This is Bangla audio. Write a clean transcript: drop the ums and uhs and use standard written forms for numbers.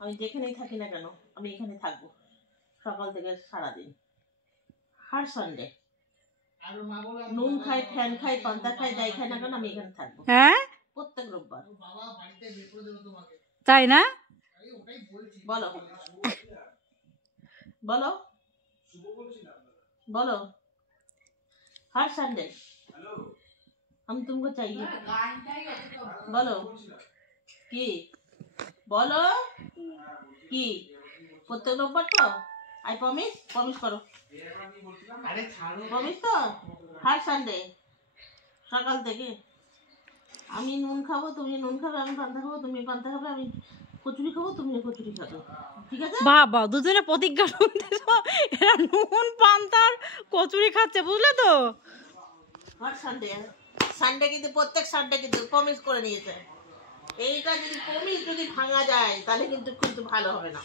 আমি যেখানেই থাকি না কেন আমি এখানে থাকবো সকাল থেকে সারাদিন। হার সানডে নুন খাই, ফ্যান খাই, পান্তা খাই, যাই খাই না কেন আমি এখানে থাকবো। হ্যাঁ প্রত্যেক রোববার। তাই না? বলো বলো बोलो हर संडे हम तुमको चाहिए। बोलो की बोलो की प्रत्येक रविवार तो आई प्रॉमिस प्रॉमिस करो प्रॉमिस तो हर संडे সকাল থেকে আমি নুন খাবো, তুমি নুন খাবে, আমি পান্তা খাবো, তুমি পান্তা খাবে, আমি কচুরি খাবো, তুমিও কচুরি খাবে, ঠিক আছে? বাবা দুজনে প্রতিজ্ঞা শুনতেছ, এরা নুন পান্তার কচুরি খাচ্ছে, বুঝলে তো? আর সানডে সানডে কিন্তু প্রত্যেক সানডে কিন্তু প্রমিস করে নিয়েছে। এইটা যদি প্রমিস যদি ভাঙা যায় তাহলে কিন্তু কিন্তু ভালো হবে না।